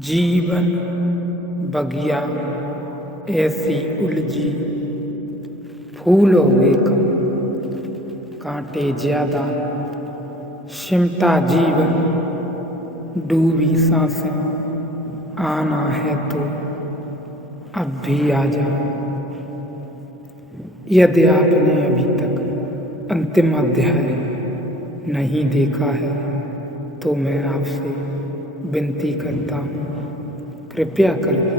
जीवन बगिया ऐसी उलझी, फूल हुए कम कांटे ज्यादा, सिमटा जीवन डूबी सांसें, आना है तो अब भी आ जा। यदि आपने अभी तक अंतिम अध्याय नहीं देखा है तो मैं आपसे विनती करता हूँ, कृपया करके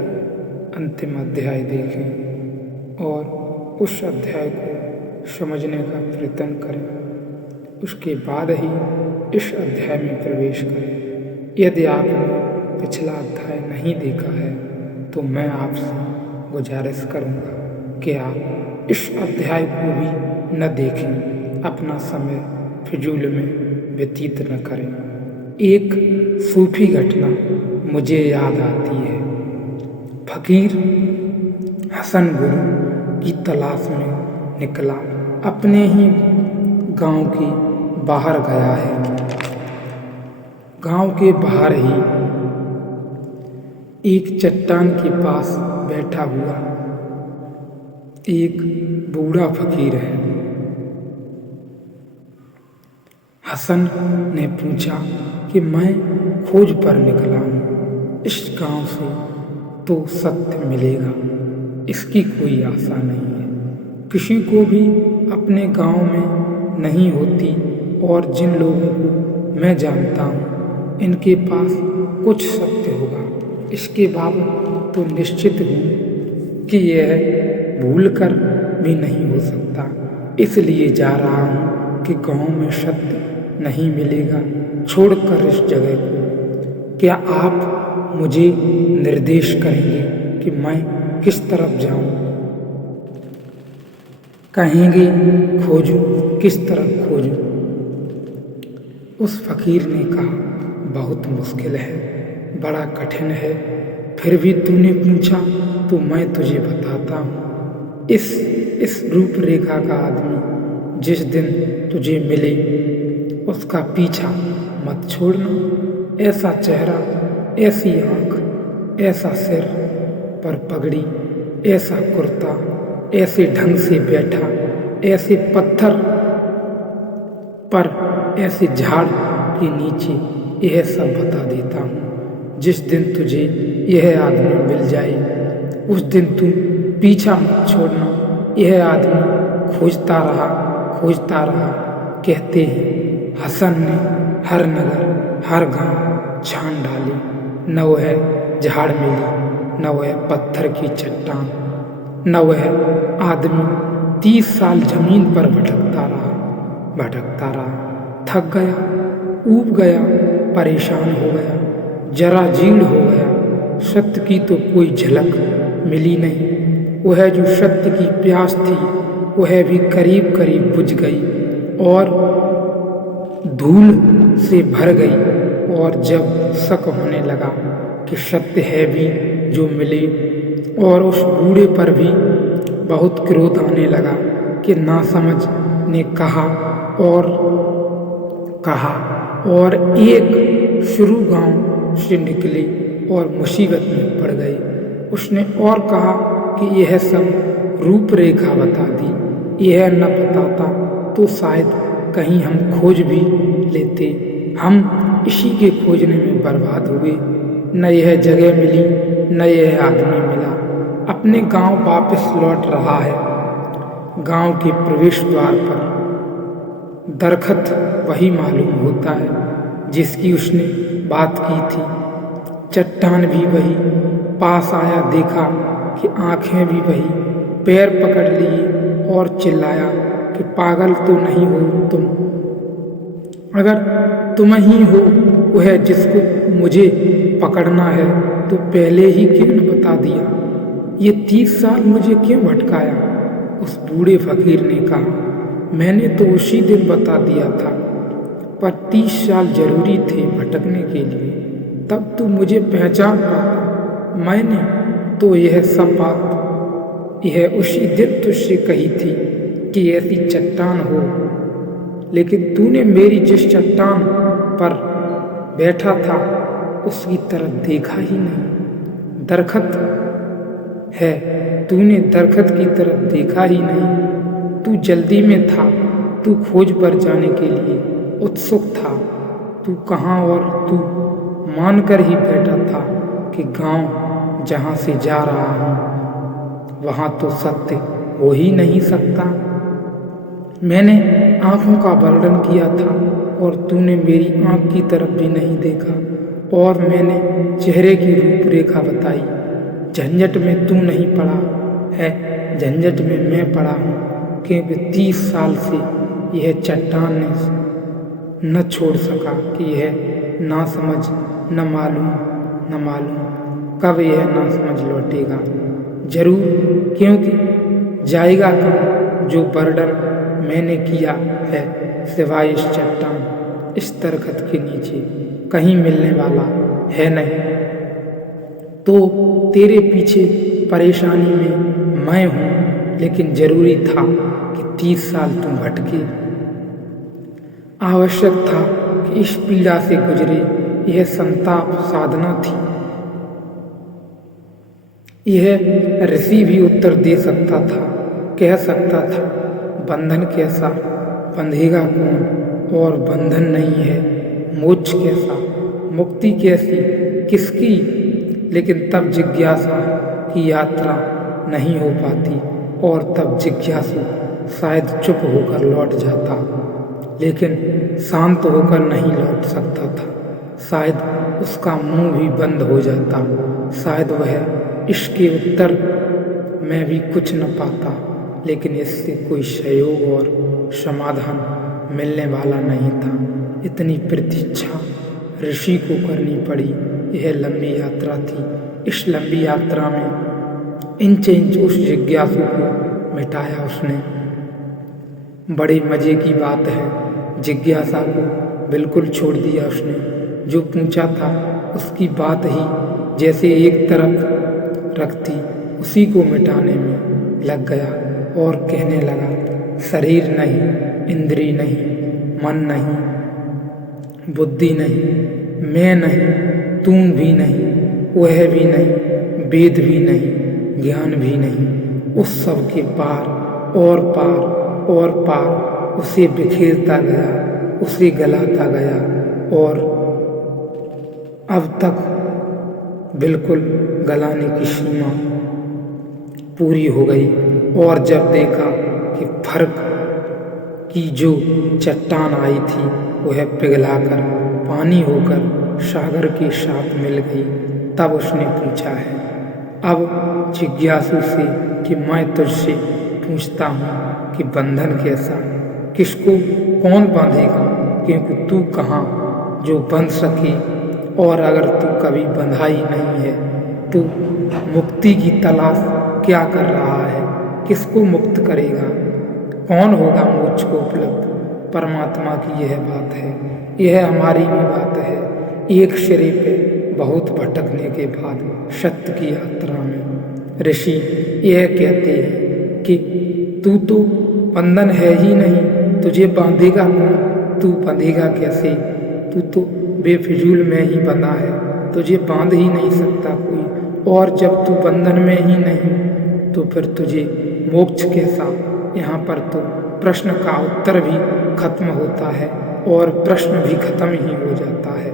अंतिम अध्याय देखें और उस अध्याय को समझने का प्रयत्न करें। उसके बाद ही इस अध्याय में प्रवेश करें। यदि आपने पिछला अध्याय नहीं देखा है तो मैं आपसे गुजारिश करूँगा कि आप इस अध्याय को भी न देखें, अपना समय फिजूल में व्यतीत न करें। एक सूफी घटना मुझे याद आती है। फकीर हसन गुरु की तलाश में निकला, अपने ही गांव के बाहर गया है। गांव के बाहर ही एक चट्टान के पास बैठा हुआ एक बूढ़ा फकीर है। हसन ने पूछा कि मैं खोज पर निकला हूँ, इस गांव से तो सत्य मिलेगा, इसकी कोई आशा नहीं है। किसी को भी अपने गांव में नहीं होती और जिन लोगों को मैं जानता हूँ इनके पास कुछ सत्य होगा, इसके बाबत तो निश्चित हूँ कि यह भूल कर भी नहीं हो सकता। इसलिए जा रहा हूँ कि गांव में सत्य नहीं मिलेगा, छोड़कर इस जगह को। क्या आप मुझे निर्देश करेंगे कि मैं किस तरफ जाऊं? कहेंगे खोजूं, किस तरफ खोजूं? उस फकीर ने कहा, बहुत मुश्किल है, बड़ा कठिन है, फिर भी तूने पूछा तो मैं तुझे बताता हूँ। इस रूपरेखा का आदमी जिस दिन तुझे मिले उसका पीछा मत छोड़ना। ऐसा चेहरा, ऐसी आंख, ऐसा सिर पर पगड़ी, ऐसा कुर्ता, ऐसे ढंग से बैठा, ऐसे पत्थर पर, ऐसे झाड़ के नीचे, यह सब बता देता हूँ। जिस दिन तुझे यह आदमी मिल जाए उस दिन तू पीछा मत छोड़ना। यह आदमी खोजता रहा कहते हैं। हसन ने हर नगर हर गांव छान डाली, न वह झाड़ मिली, न वह पत्थर की चट्टान, न वह आदमी। 30 साल जमीन पर भटकता रहा, थक गया, ऊब गया, परेशान हो गया, जरा जीर्ण हो गया। सत्य की तो कोई झलक मिली नहीं। वह जो सत्य की प्यास थी वह भी करीब करीब बुझ गई और धूल से भर गई। और जब शक होने लगा कि सत्य है भी जो मिले, और उस बूढ़े पर भी बहुत क्रोध आने लगा कि नासमझ ने कहा और एक शुरू गांव से निकले और मुसीबत में पड़ गए। उसने और कहा कि यह सब रूपरेखा बता दी, यह न बताता तो शायद कहीं हम खोज भी लेते। हम इसी के खोजने में बर्बाद हुए। न यह जगह मिली, न यह आदमी मिला। अपने गांव वापस लौट रहा है। गांव के प्रवेश द्वार पर दरखत वही मालूम होता है जिसकी उसने बात की थी। चट्टान भी वही। पास आया, देखा कि आंखें भी वही। पैर पकड़ लिए और चिल्लाया कि पागल तो नहीं हो तुम? अगर तुम ही हो वह जिसको मुझे पकड़ना है तो पहले ही क्यों न बता दिया? ये 30 साल मुझे क्यों भटकाया? उस बूढ़े फकीर ने कहा, मैंने तो उसी दिन बता दिया था, पर 30 साल जरूरी थे भटकने के लिए, तब तो मुझे पहचान पाता। मैंने तो यह सब बात यह उसी दिन तुझसे कही थी कि ऐसी चट्टान हो, लेकिन तूने मेरी जिस चट्टान पर बैठा था उसकी तरफ देखा ही नहीं। दरखत है, तूने दरखत की तरफ देखा ही नहीं। तू जल्दी में था, तू खोज पर जाने के लिए उत्सुक था। तू कहाँ और तू मानकर ही बैठा था कि गांव जहाँ से जा रहा हूँ वहाँ तो सत्य हो ही नहीं सकता। मैंने आँखों का वर्णन किया था और तूने मेरी आँख की तरफ भी नहीं देखा, और मैंने चेहरे की रूपरेखा बताई। झंझट में तू नहीं पड़ा है, झंझट में मैं पड़ा हूँ, क्योंकि 30 साल से यह चट्टान ने न छोड़ सका कि यह ना समझ न मालूम कब यह ना समझ लौटेगा। जरूर, क्योंकि जाएगा कहाँ जो बर्डन मैंने किया है सिवाय इस चट्टान, इस दरखत के नीचे कहीं मिलने वाला है नहीं। तो तेरे पीछे परेशानी में मैं हूँ, लेकिन जरूरी था कि 30 साल तुम भटके। आवश्यक था कि इस पीड़ा से गुजरे, यह संताप साधना थी। यह ऋषि भी उत्तर दे सकता था, कह सकता था, बंधन कैसा, बंधेगा कौन, और बंधन नहीं है, मोक्ष कैसा, मुक्ति कैसी, किसकी। लेकिन तब जिज्ञासा की यात्रा नहीं हो पाती, और तब जिज्ञासु शायद चुप होकर लौट जाता, लेकिन शांत होकर नहीं लौट सकता था। शायद उसका मुंह भी बंद हो जाता, शायद वह इसके उत्तर में भी कुछ न पाता, लेकिन इससे कोई सहयोग और समाधान मिलने वाला नहीं था। इतनी प्रतीक्षा ऋषि को करनी पड़ी। यह लंबी यात्रा थी। इस लंबी यात्रा में इंच इंच उस जिज्ञासु को मिटाया उसने। बड़े मजे की बात है, जिज्ञासा को बिल्कुल छोड़ दिया उसने। जो पूछा था उसकी बात ही जैसे एक तरफ रखती उसी को मिटाने में लग गया और कहने लगा, शरीर नहीं, इंद्री नहीं, मन नहीं, बुद्धि नहीं, मैं नहीं, तुम भी नहीं, वह भी नहीं, वेद भी नहीं, ज्ञान भी नहीं, उस सब के पार और पार उसे बिखेरता गया, उसे गलाता गया, और अब तक बिल्कुल गलाने की सीमा पूरी हो गई। और जब देखा कि फर्क की जो चट्टान आई थी वह पिघलाकर पानी होकर सागर के साथ मिल गई, तब उसने पूछा है अब जिज्ञासु से कि मैं तुझसे पूछता हूँ कि बंधन कैसा, किसको कौन बांधेगा, क्योंकि तू कहाँ जो बंध सके, और अगर तू कभी बंधा ही नहीं है तो मुक्ति की तलाश क्या कर रहा है, किसको मुक्त करेगा, कौन होगा मोक्ष को उपलब्ध। परमात्मा की यह बात है, यह हमारी भी बात है। एक सिरे पे बहुत भटकने के बाद सत्य की यात्रा में ऋषि यह कहते हैं कि तू तो बंधन है ही नहीं, तुझे बांधेगा कौन, तू बंधेगा कैसे, तू तो बेफिजूल में ही बंधा है, तुझे बांध ही नहीं सकता कोई, और जब तू बंधन में ही नहीं तो फिर तुझे मोक्ष कैसा। यहाँ पर तो प्रश्न का उत्तर भी खत्म होता है और प्रश्न भी खत्म ही हो जाता है।